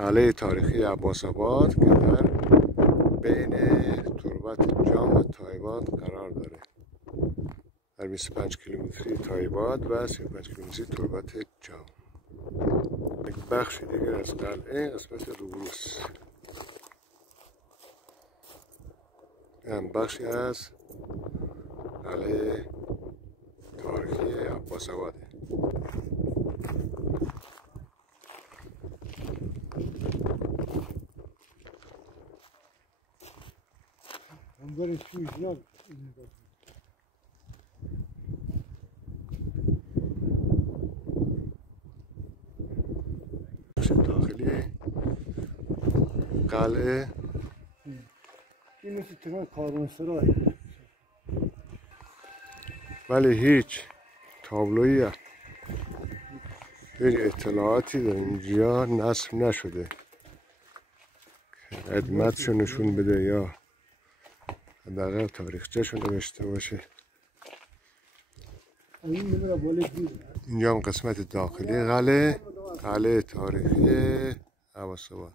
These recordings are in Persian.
قلعه تاریخی عباس‌آباد که در بین تربت جام و تایباد قرار داره. در 25 کیلومتری تایباد و 35 کیلومتری تربت جام. یک بخش دیگر از قلعه قسمت روبروست. این بخشی از قلعه تاریخی عباس‌آباده. داخلی قلعه این مثل تهران کاروانسرای، ولی هیچ تابلویی هیچ اطلاعاتی در اینجا نصب نشده که قدمتشو نشون بده یا حداقل تاریخچه‌شو نوشته باشه. اینجا هم قسمت داخلی قلعه تاریخی عباس‌آباد.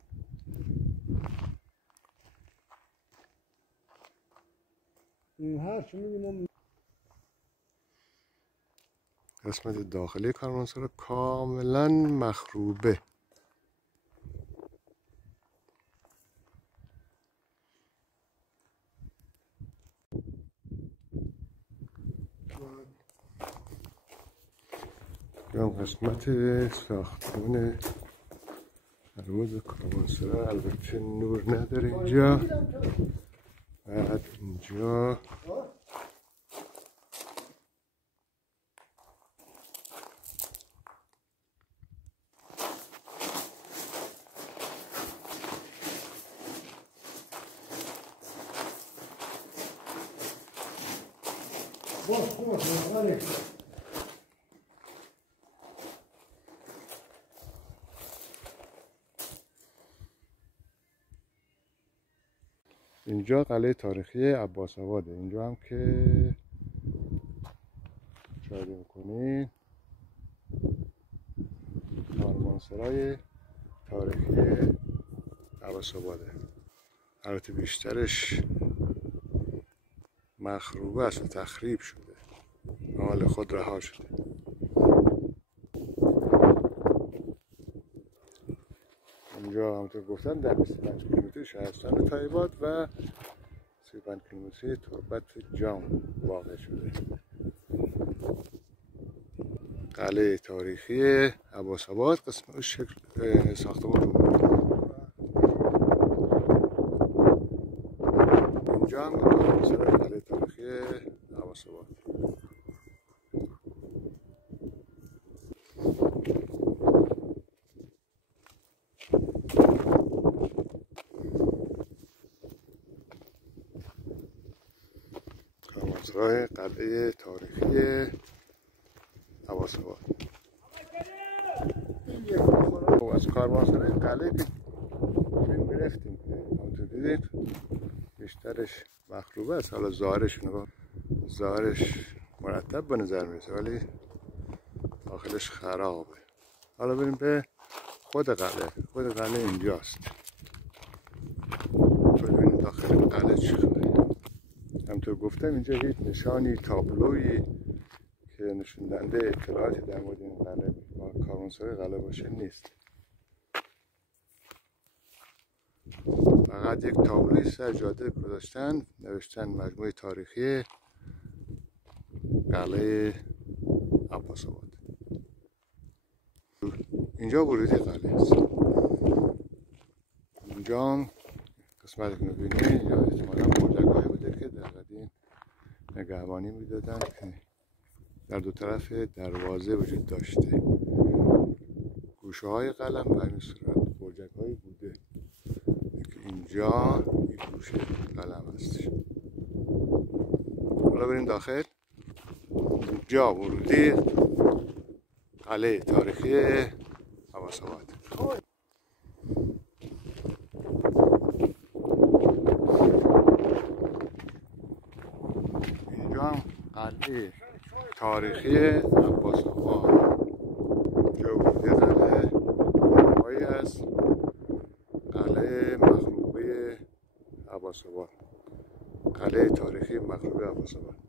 قسمت داخلی کاروانسرا کاملا مخروبه. یا قسمت ساختمان مرموز کاروانسرا، البته نور نداره اینجا. بعد اینجا اینجا قلعه تاریخی عباس‌آباده. اینجا هم که مشاهده میکنین کاروانسرای تاریخی عباس‌آباده. البته بیشترش مخروبه است و تخریب شده، حال خود رها شده. اینجا همونطور گفتم در 25 کیلومتری شهرستان تایباد و 35 کیلومتری تربت جام واقع شده. قلعه تاریخی عباس‌آباد قسمت شکل ساختمان رو. اینجا هم قلعه تاریخی عباس‌آباد. کاروانسرای قلعه تاریخی عباس‌آباد. از کاروانسرای قلعه که میرفتیم همونطور دیدید بیشترش مخروبه است. حالا ظاهرش نگاه، ظاهرش مرتب به نظر میرسه ولی داخلش خرابه. حالا بریم به خود قلعه. خود قلعه اینجاست. ببینید داخل قلعه چی خبره. همونطور گفتم اینجا هیچ نشانی، تابلویی که نشون دهنده اطلاعاتی در مورد این قلعه و کاروانسرای قلعه باشه نیست. فقط یک تابلوی سر جاده گذاشتن، نوشتن مجموعه تاریخی قلعه عباس‌آباد. اینجا ورودی قلعه است. اینجا قسمتی که می‌بینید اینجا احتمالاً برجک‌هایی بوده که در قدیم نگهبانی می‌دادن که در دو طرف دروازه وجود داشته. گوشه‌های قلعه به همین صورت برجک‌هایی بوده. اینجا یک گوشه قلعه هستش. حالا بریم داخل. اینجا ورودی قلعه تاریخی عباس‌آباد. اینجا هم قلعه تاریخی عباس‌آباد. اینجا ورودی قلعه هایی از آفاساباد، قلعه تاریخی مغلوبه آفاساباد.